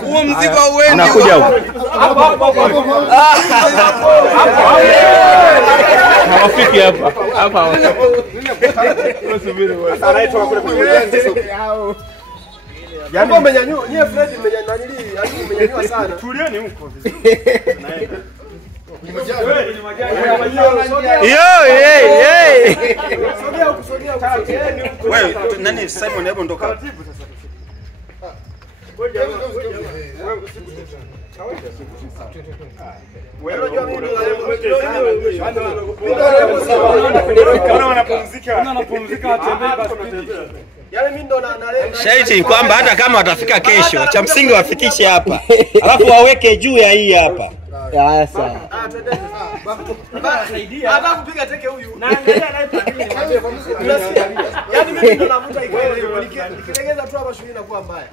Huo mzigo uende. Unakuja huko. Hawafiki hapa. Hapa. Anaitwa kule hao. Yaani umenyanyua, nyie Fred umenyanyua sana. Tulieni huko vizuri. Wewe nani Simon hebu ondoka. Shaiti kwamba hata kama watafika kesho, cha msingi wafikishe hapa. Alafu waweke juu ya hii hapa. Haya sawa. Hata kupiga teke huyu. Na angalia anayepania. Yaani mimi ndo navuta ikweli hiyo. Nikilegeza tu hapa shughuli inakuwa mbaya.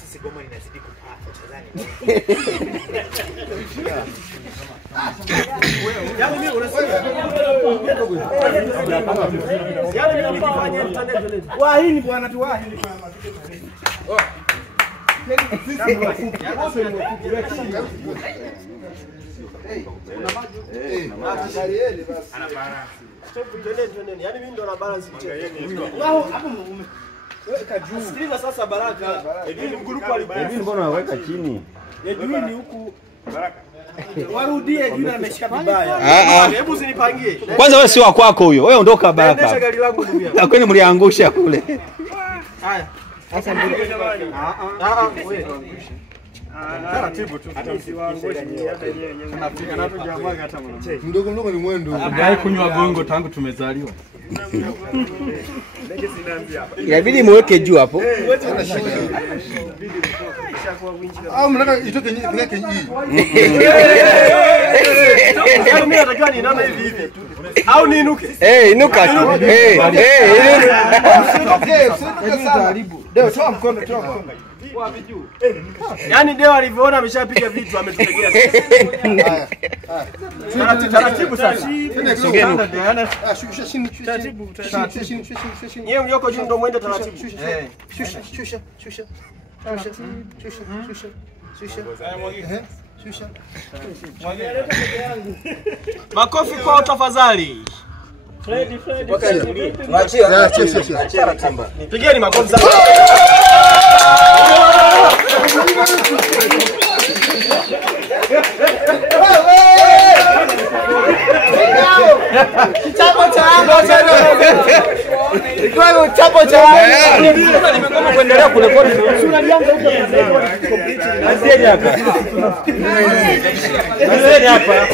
Sisi goma inazidi kupata Tanzania. Yaani mimi unasikia. Yaani mimi nikifanya internet. Wahini bwana tu wahini. Yaani mimi ndo na balance wao hapo umeweka juu. Sikiliza sasa Baraka. Edwin mgurupu alipo. Edwin mbona unaweka chini? Edwin huku Baraka. Warudie Edwin ameshika vibaya. Hebu usinipangie. Kwanza wewe si wa kwako huyo. Wewe ondoka Baraka. Endesha gari langu ndugu yangu. Na kwani mliangusha kule. Haya. Sasa mbele. Wewe. Taratibu tu. Hata usiwaangushe hata yenyewe. Tunafika na tujamwaga hata mwana. Mdogo mdogo ni mwendo. Hajai kunywa gongo tangu tumezaliwa. Inabidi muweke juu hapo. Mnataka itoke nyingine hii. Mimi natajua ni namba hivi hivi. Au niinuke? Inuka tu. Usitoke sana. Deo toa mkono, toa mkono. Wapi juu? Yaani Deo alivyoona ameshapiga vitu ametutegea. Taratibu sasa. Shusha chini, taratibu. Yeye mlioko juu ndo muende taratibu. Shusha. Makofi kwa tafadhali. Fred. Achia. Pigeni makofi sana. Kichapo cha Iko chapo cha nimekoma kuendelea kurekodi. Unalianza huko. Anzeni hapa.